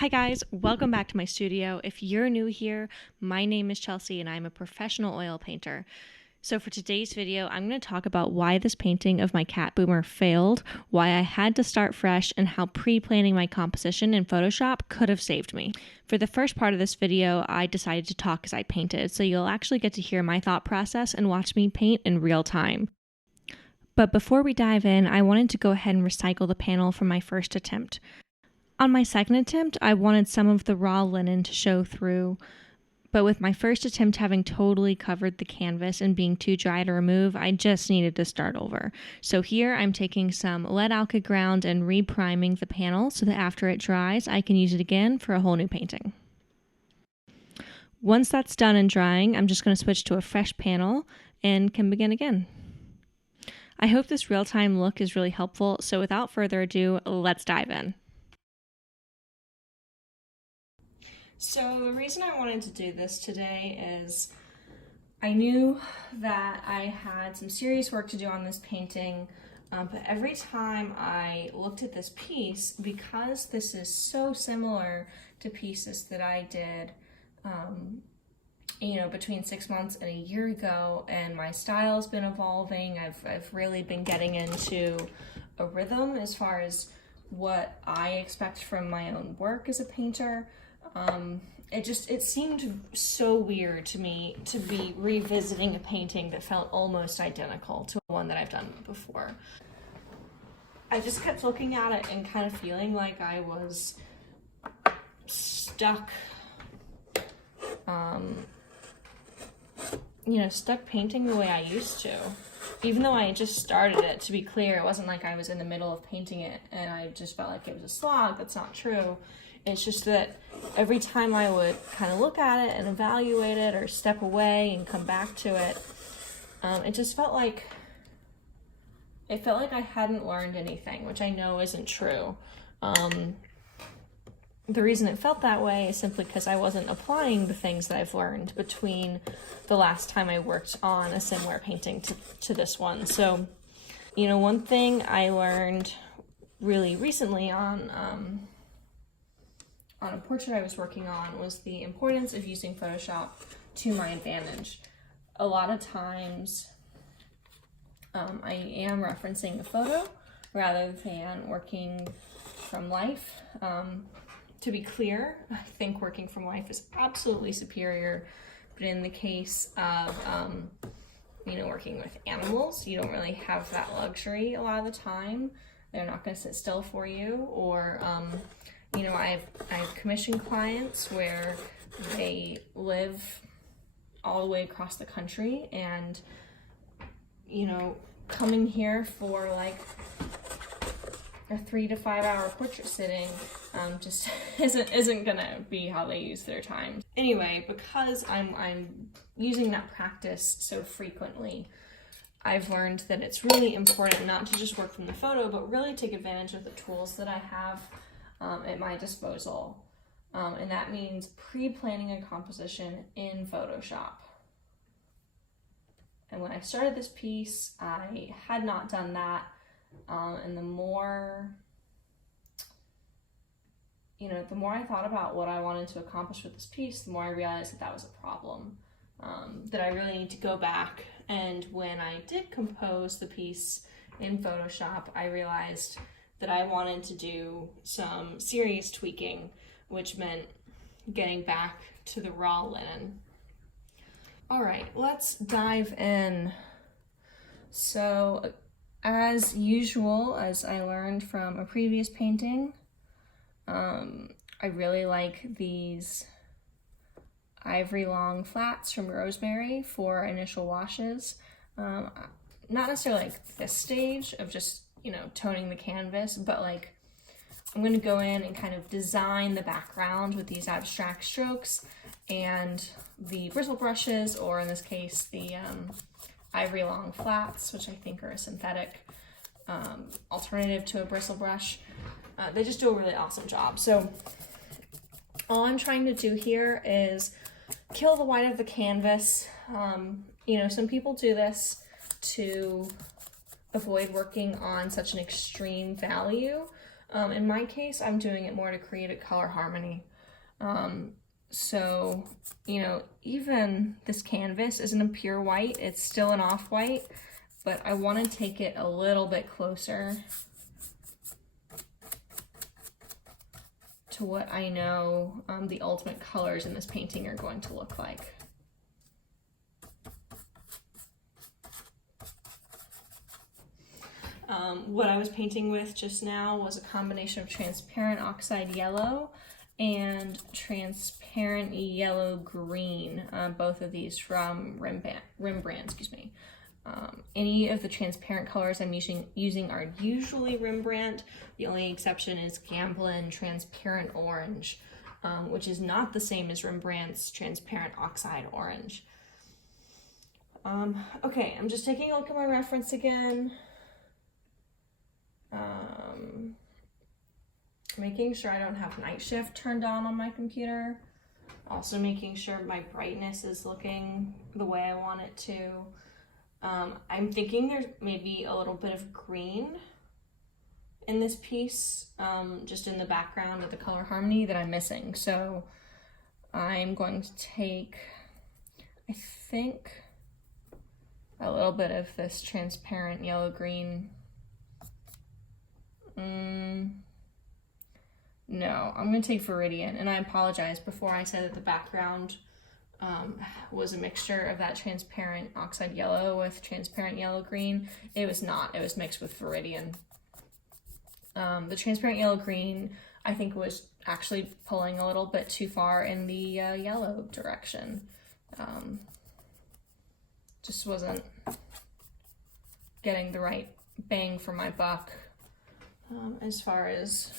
Hi guys, welcome back to my studio. If you're new here, my name is Chelsea and I'm a professional oil painter. So for today's video, I'm going to talk about why this painting of my cat Boomer failed, why I had to start fresh, and how pre-planning my composition in Photoshop could have saved me. For the first part of this video, I decided to talk as I painted, so you'll actually get to hear my thought process and watch me paint in real time. But before we dive in, I wanted to go ahead and recycle the panel from my first attempt. On my second attempt, I wanted some of the raw linen to show through, but with my first attempt having totally covered the canvas and being too dry to remove, I just needed to start over. So here I'm taking some lead alkyd ground and re-priming the panel so that after it dries, I can use it again for a whole new painting. Once that's done and drying, I'm just going to switch to a fresh panel and can begin again. I hope this real-time look is really helpful, so without further ado, let's dive in. So the reason I wanted to do this today is I knew that I had some serious work to do on this painting, but every time I looked at this piece, because this is so similar to pieces that I did between 6 months and a year ago, and my style's been evolving. I've really been getting into a rhythm as far as what I expect from my own work as a painter. It seemed so weird to me to be revisiting a painting that felt almost identical to one that I've done before. I just kept looking at it and kind of feeling like I was stuck, stuck painting the way I used to. Even though I just started it, to be clear, it wasn't like I was in the middle of painting it and I just felt like it was a slog. That's not true. It's just that every time I would kind of look at it and evaluate it or step away and come back to it, it just felt like I hadn't learned anything, which I know isn't true. The reason it felt that way is simply because I wasn't applying the things that I've learned between the last time I worked on a similar painting to this one. So, one thing I learned really recently on a portrait I was working on was the importance of using Photoshop to my advantage. A lot of times I am referencing the photo rather than working from life. To be clear, I think working from life is absolutely superior, but in the case of working with animals, you don't really have that luxury a lot of the time. They're not going to sit still for you, or I've commissioned clients where they live all the way across the country, and coming here for like a 3 to 5 hour portrait sitting just isn't gonna be how they use their time. Anyway, because I'm using that practice so frequently, I've learned that it's really important not to just work from the photo, but really take advantage of the tools that I have at my disposal. And that means pre-planning a composition in Photoshop. And when I started this piece, I had not done that. And the more I thought about what I wanted to accomplish with this piece, the more I realized that was a problem. That I really need to go back, and when I did compose the piece in Photoshop, I realized that I wanted to do some serious tweaking, which meant getting back to the raw linen. All right, let's dive in. So, as usual, as I learned from a previous painting, I really like these ivory long flats from Rosemary for initial washes. Not necessarily like this stage of just, toning the canvas, but like I'm going to go in and kind of design the background with these abstract strokes, and the bristle brushes, or in this case, the ivory long flats, which I think are a synthetic alternative to a bristle brush. They just do a really awesome job. So all I'm trying to do here is kill the white of the canvas. Some people do this to avoid working on such an extreme value. In my case, I'm doing it more to create a color harmony. So, you know, even this canvas isn't a pure white, it's still an off-white, but I want to take it a little bit closer to what I know the ultimate colors in this painting are going to look like. What I was painting with just now was a combination of transparent oxide yellow and transparent yellow green, both of these from Rembrandt, excuse me. Any of the transparent colors I'm using are usually Rembrandt. The only exception is Gamblin Transparent Orange, which is not the same as Rembrandt's Transparent Oxide Orange. Okay, I'm just taking a look at my reference again. Making sure I don't have night shift turned on my computer. Also making sure my brightness is looking the way I want it to. I'm thinking there's maybe a little bit of green in this piece, just in the background of the color harmony that I'm missing. So I'm going to take, I think, a little bit of this transparent yellow-green. No, I'm going to take Viridian, and I apologize before I said that the background was a mixture of that transparent oxide yellow with transparent yellow-green. It was not. It was mixed with Viridian. The transparent yellow-green, I think, was actually pulling a little bit too far in the yellow direction. Just wasn't getting the right bang for my buck as far as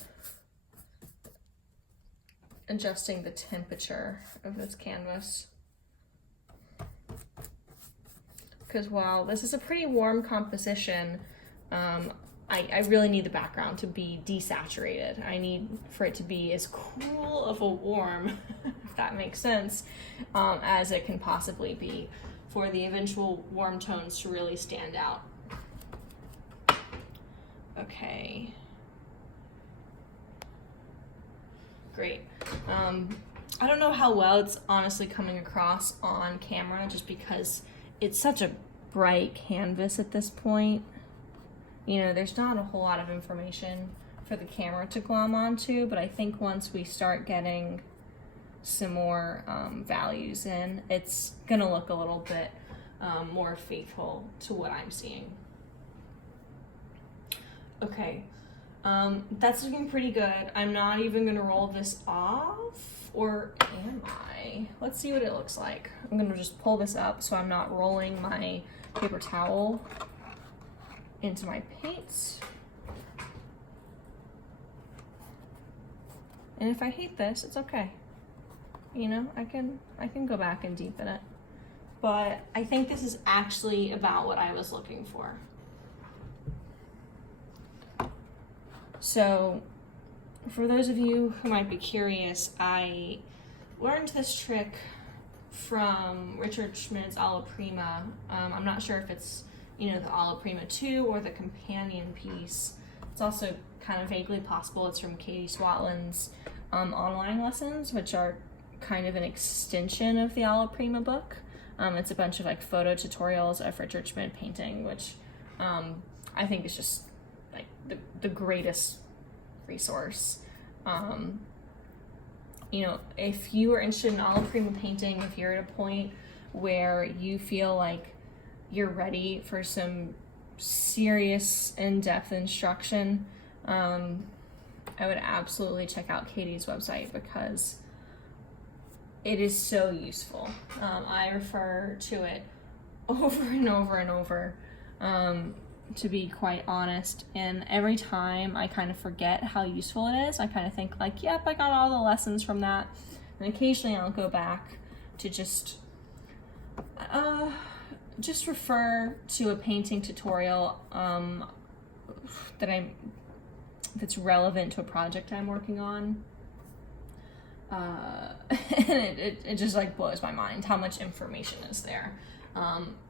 adjusting the temperature of this canvas. Because while this is a pretty warm composition, I really need the background to be desaturated. I need for it to be as cool of a warm, if that makes sense, as it can possibly be for the eventual warm tones to really stand out. Okay. Great. I don't know how well it's honestly coming across on camera just because it's such a bright canvas at this point. You know, there's not a whole lot of information for the camera to glom onto, but I think once we start getting some more values in, it's gonna look a little bit more faithful to what I'm seeing. Okay. That's looking pretty good. I'm not even gonna roll this off, or am I? Let's see what it looks like. I'm gonna just pull this up so I'm not rolling my paper towel into my paints. And if I hate this, it's okay. You know, I can go back and deepen it. But I think this is actually about what I was looking for. So, for those of you who might be curious, I learned this trick from Richard Schmidt's Alla Prima. I'm not sure if it's, you know, the Alla Prima 2 or the companion piece. It's also kind of vaguely possible it's from Katie Swatlin's online lessons, which are kind of an extension of the Alla Prima book. It's a bunch of like photo tutorials of Richard Schmidt painting, which I think is just like the greatest resource. You know, if you are interested in Alla Prima painting, if you're at a point where you feel like you're ready for some serious in-depth instruction, I would absolutely check out Katie's website because it is so useful. I refer to it over and over and over, to be quite honest, and every time I kind of forget how useful it is. I kind of think like, yep, I got all the lessons from that, and occasionally I'll go back to just refer to a painting tutorial that's relevant to a project I'm working on. And it just like blows my mind how much information is there.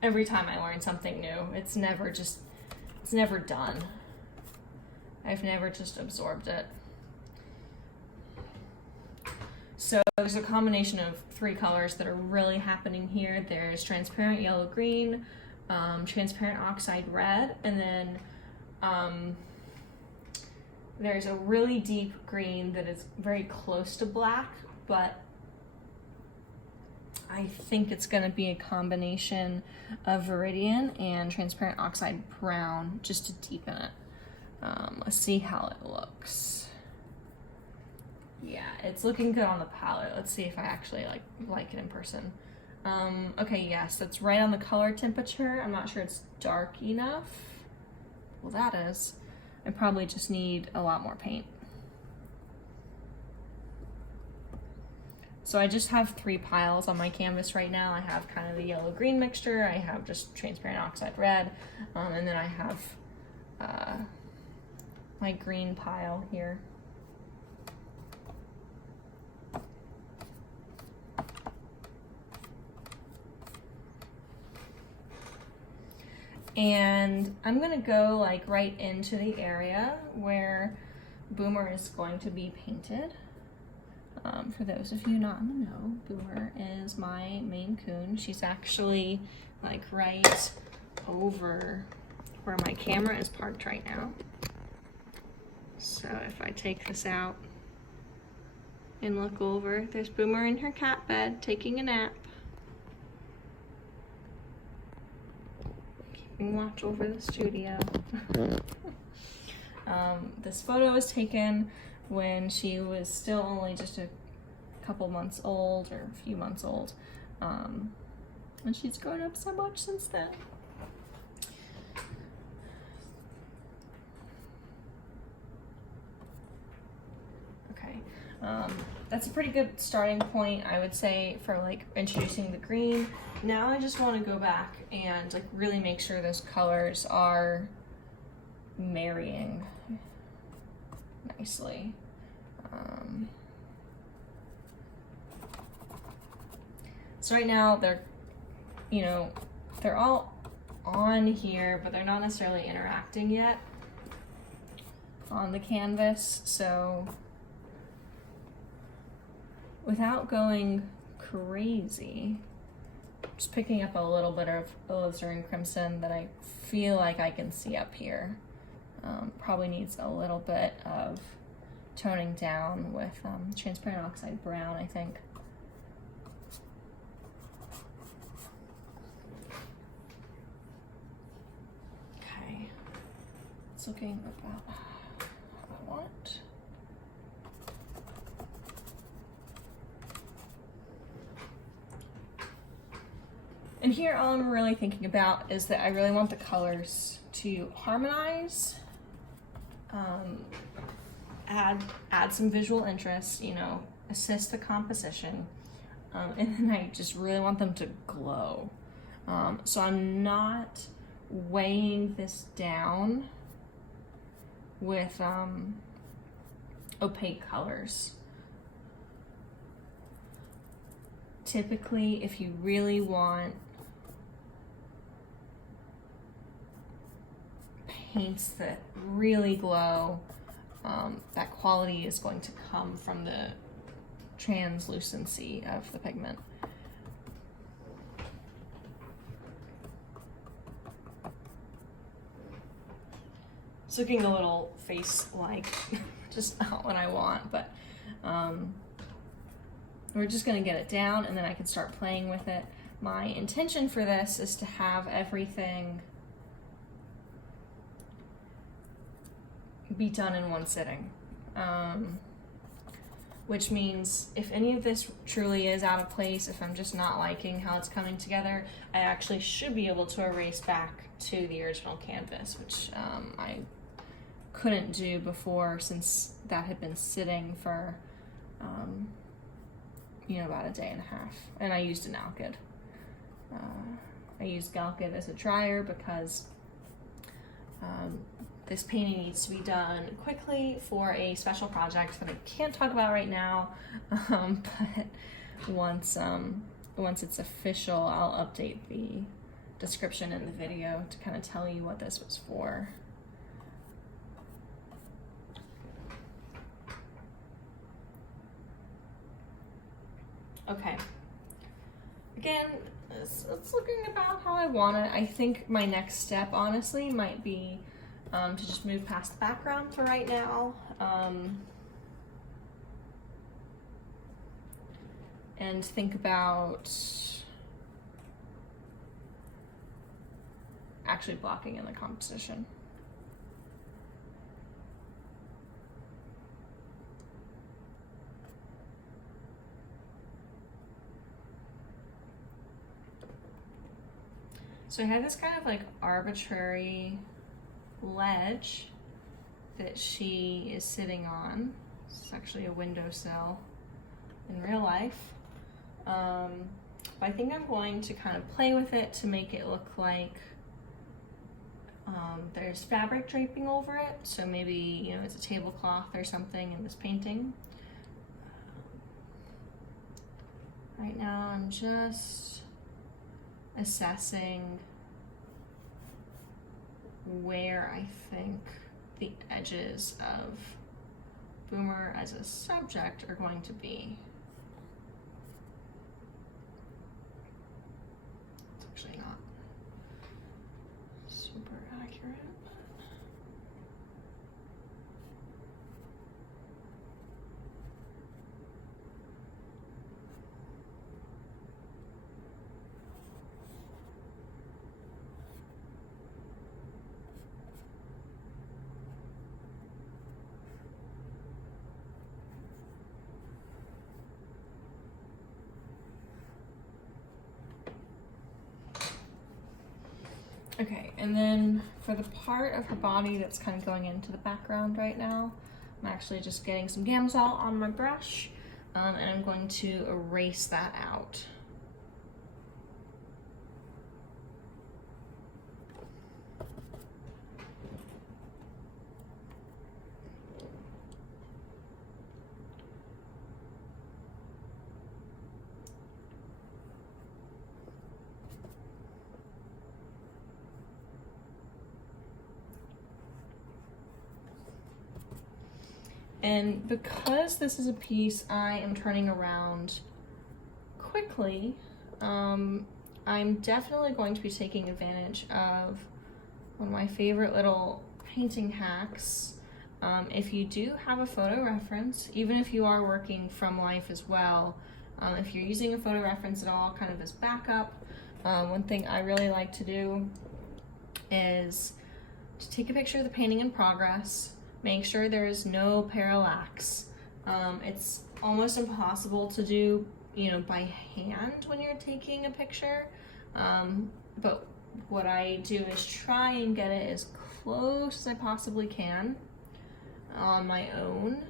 Every time I learn something new, it's never done. I've never just absorbed it. So there's a combination of 3 colors that are really happening here. There's transparent yellow-green, transparent oxide red, and then there's a really deep green that is very close to black, but I think it's going to be a combination of Viridian and transparent oxide brown just to deepen it. Let's see how it looks. Yeah, it's looking good on the palette. Let's see if I actually like it in person. Okay, yes, that's right on the color temperature. I'm not sure it's dark enough. Well, that is. I probably just need a lot more paint. So I just have 3 piles on my canvas right now. I have kind of the yellow-green mixture, I have just transparent oxide red, and then I have my green pile here. And I'm gonna go like right into the area where Boomer is going to be painted. For those of you not in the know, Boomer is my Maine Coon. She's actually like right over where my camera is parked right now. So if I take this out and look over, there's Boomer in her cat bed taking a nap. Keeping watch over the studio. This photo was taken when she was still only just a couple months old, or a few months old, and she's grown up so much since then. Okay, that's a pretty good starting point, I would say, for like introducing the green. Now I just want to go back and like really make sure those colors are marrying nicely. So right now they're, you know, they're all on here, but they're not necessarily interacting yet on the canvas. So without going crazy, just picking up a little bit of alizarin crimson that I feel like I can see up here. Probably needs a little bit of toning down with transparent oxide brown, I think. Okay, it's looking about how I want. And here all I'm really thinking about is that I really want the colors to harmonize, add some visual interest, you know, assist the composition, and then I just really want them to glow. So I'm not weighing this down with opaque colors. Typically, if you really want paints that really glow, that quality is going to come from the translucency of the pigment. It's looking a little face-like, just not what I want, but we're just gonna get it down and then I can start playing with it. My intention for this is to have everything be done in one sitting, which means if any of this truly is out of place, if I'm just not liking how it's coming together, I actually should be able to erase back to the original canvas, which I couldn't do before since that had been sitting for you know, about a day and a half, and I used an alkyd. I used alkyd as a dryer because this painting needs to be done quickly for a special project that I can't talk about right now, but once it's official, I'll update the description in the video to kind of tell you what this was for. Okay. Again, it's looking about how I want it. I think my next step, honestly, might be to just move past the background for right now. And think about actually blocking in the composition. So I have this kind of like arbitrary ledge that she is sitting on. It's actually a windowsill in real life. But I think I'm going to kind of play with it to make it look like there's fabric draping over it. So maybe, you know, it's a tablecloth or something in this painting. Right now I'm just assessing where I think the edges of Boomer as a subject are going to be. It's actually not super accurate. Okay, and then for the part of her body that's kind of going into the background right now, I'm actually just getting some Gamsol on my brush, and I'm going to erase that out. And because this is a piece I am turning around quickly, I'm definitely going to be taking advantage of one of my favorite little painting hacks. If you do have a photo reference, even if you are working from life as well, if you're using a photo reference at all kind of as backup, one thing I really like to do is to take a picture of the painting in progress. Make sure there is no parallax. It's almost impossible to do, you know, by hand when you're taking a picture. But what I do is try and get it as close as I possibly can on my own.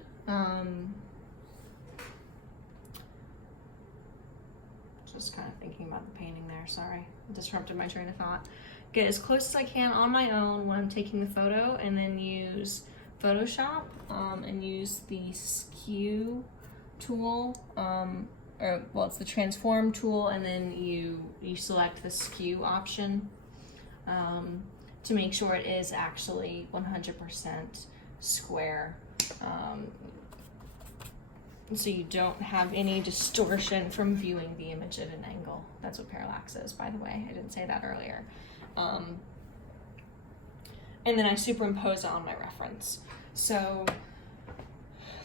Just kind of thinking about the painting there, sorry. I disrupted my train of thought. Get as close as I can on my own when I'm taking the photo, and then use Photoshop and use the skew tool, it's the transform tool, and then you select the skew option to make sure it is actually 100% square, so you don't have any distortion from viewing the image at an angle. That's what parallax is, by the way. I didn't say that earlier. And then I superimpose it on my reference. So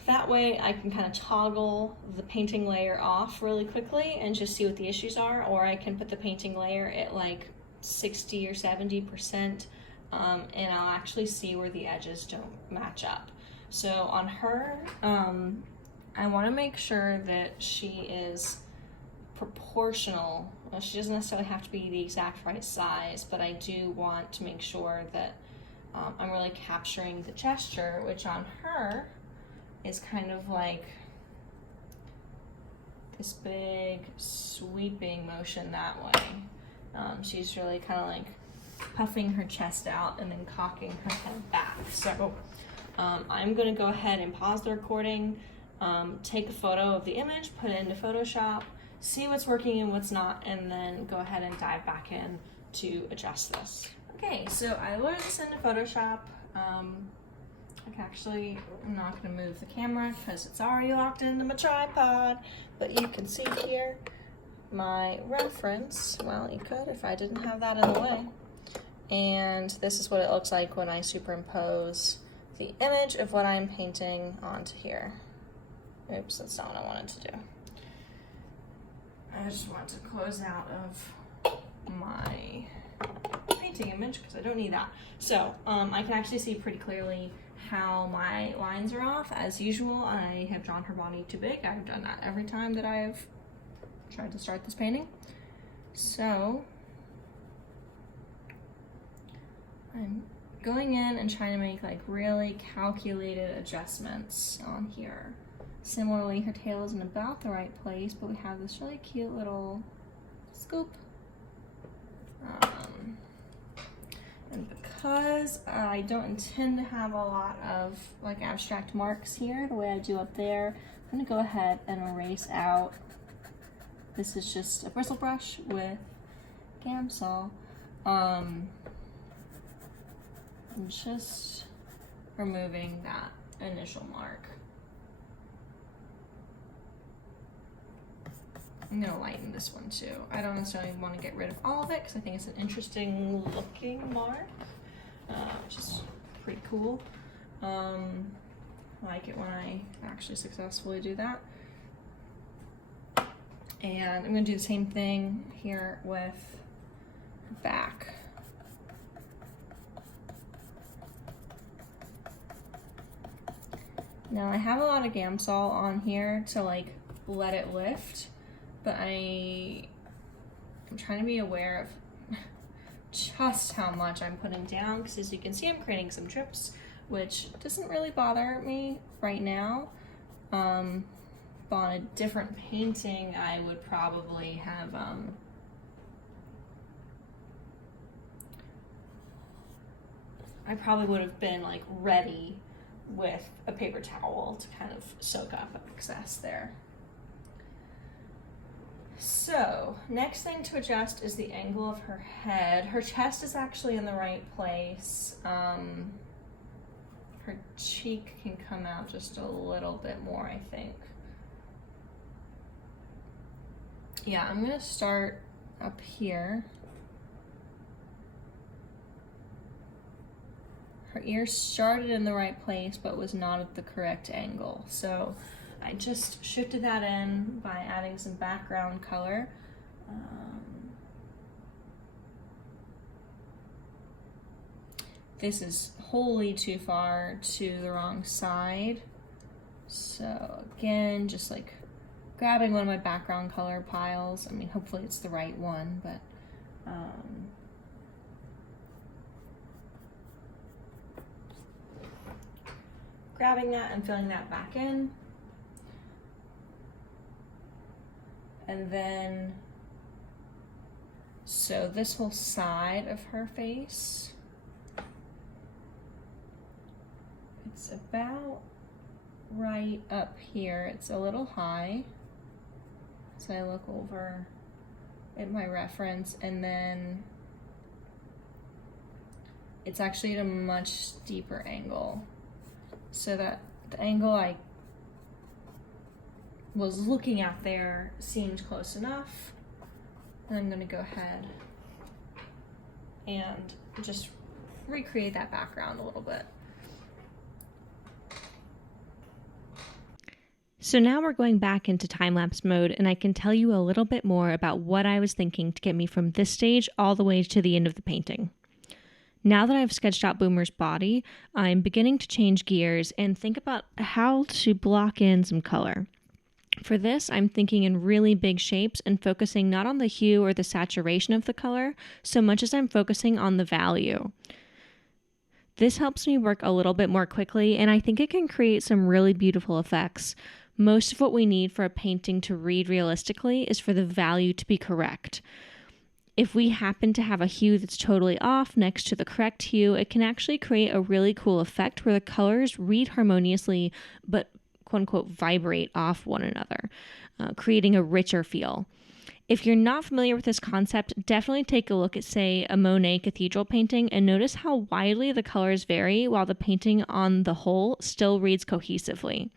that way I can kind of toggle the painting layer off really quickly and just see what the issues are, or I can put the painting layer at like 60 or 70%, and I'll actually see where the edges don't match up. So on her, I want to make sure that she is proportional. Well, she doesn't necessarily have to be the exact right size, but I do want to make sure that I'm really capturing the gesture, which on her is kind of like this big sweeping motion that way. She's really kind of like puffing her chest out and then cocking her head back. So I'm going to go ahead and pause the recording, take a photo of the image, put it into Photoshop, see what's working and what's not, and then go ahead and dive back in to adjust this. Okay, so I loaded this into Photoshop. I'm not going to move the camera because it's already locked into my tripod, but you can see here my reference. Well, you could if I didn't have that in the way. And this is what it looks like when I superimpose the image of what I'm painting onto here. Oops, that's not what I wanted to do. I just want to close out of my painting image because I don't need that. So I can actually see pretty clearly how my lines are off. As usual, I have drawn her body too big. I've done that every time that I've tried to start this painting. So I'm going in and trying to make like really calculated adjustments on here. Similarly, her tail is in about the right place, but we have this really cute little scoop. And because I don't intend to have a lot of like abstract marks here, the way I do up there, I'm gonna go ahead and erase out. This is just a bristle brush with Gamsol. I'm just removing that initial mark. I'm gonna lighten this one too. I don't necessarily want to get rid of all of it because I think it's an interesting looking mark, which is pretty cool. I like it when I actually successfully do that. And I'm gonna do the same thing here with her back. Now I have a lot of Gamsol on here to like let it lift, but I'm trying to be aware of just how much I'm putting down, because as you can see I'm creating some drips, which doesn't really bother me right now. But on a different painting I would probably have I probably would have been like ready with a paper towel to kind of soak up excess there. So, next thing to adjust is the angle of her head. Her chest is actually in the right place. Her cheek can come out just a little bit more, I think. Yeah, I'm gonna start up here. Her ear started in the right place, but was not at the correct angle. So I just shifted that in by adding some background color. This is wholly too far to the wrong side. So again, just like grabbing one of my background color piles. I mean, hopefully it's the right one, but grabbing that and filling that back in. And then, so this whole side of her face, it's about right up here. It's a little high. So I look over at my reference, and then it's actually at a much steeper angle. So that the angle I was looking at there seemed close enough. And I'm gonna go ahead and just recreate that background a little bit. So now we're going back into time-lapse mode, and I can tell you a little bit more about what I was thinking to get me from this stage all the way to the end of the painting. Now that I've sketched out Boomer's body, I'm beginning to change gears and think about how to block in some color. For this, I'm thinking in really big shapes and focusing not on the hue or the saturation of the color, so much as I'm focusing on the value. This helps me work a little bit more quickly, and I think it can create some really beautiful effects. Most of what we need for a painting to read realistically is for the value to be correct. If we happen to have a hue that's totally off next to the correct hue, it can actually create a really cool effect where the colors read harmoniously but quote-unquote vibrate off one another, creating a richer feel. If you're not familiar with this concept, definitely take a look at, say, a Monet cathedral painting and notice how widely the colors vary while the painting on the whole still reads cohesively.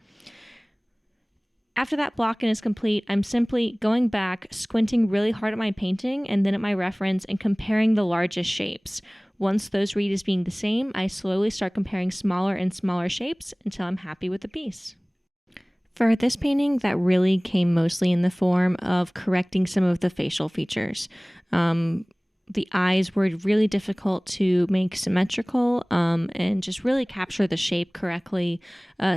After that block-in is complete, I'm simply going back, squinting really hard at my painting and then at my reference and comparing the largest shapes. Once those read as being the same, I slowly start comparing smaller and smaller shapes until I'm happy with the piece. For this painting, that really came mostly in the form of correcting some of the facial features. The eyes were really difficult to make symmetrical and just really capture the shape correctly.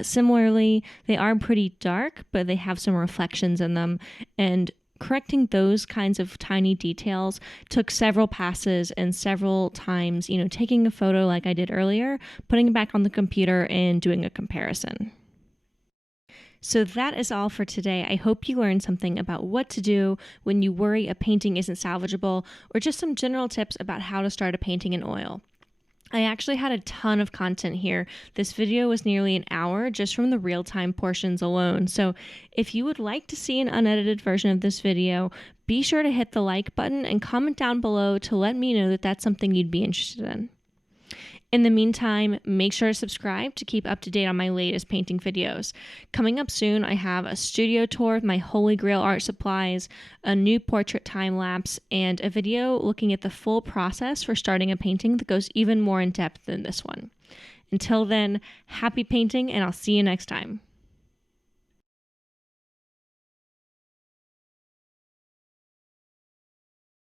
Similarly, they are pretty dark, but they have some reflections in them. And correcting those kinds of tiny details took several passes and several times, taking a photo like I did earlier, putting it back on the computer and doing a comparison. So that is all for today. I hope you learned something about what to do when you worry a painting isn't salvageable, or just some general tips about how to start a painting in oil. I actually had a ton of content here. This video was nearly an hour just from the real-time portions alone. So if you would like to see an unedited version of this video, be sure to hit the like button and comment down below to let me know that that's something you'd be interested in. In the meantime, make sure to subscribe to keep up to date on my latest painting videos. Coming up soon, I have a studio tour of my Holy Grail art supplies, a new portrait time lapse, and a video looking at the full process for starting a painting that goes even more in depth than this one. Until then, happy painting, and I'll see you next time.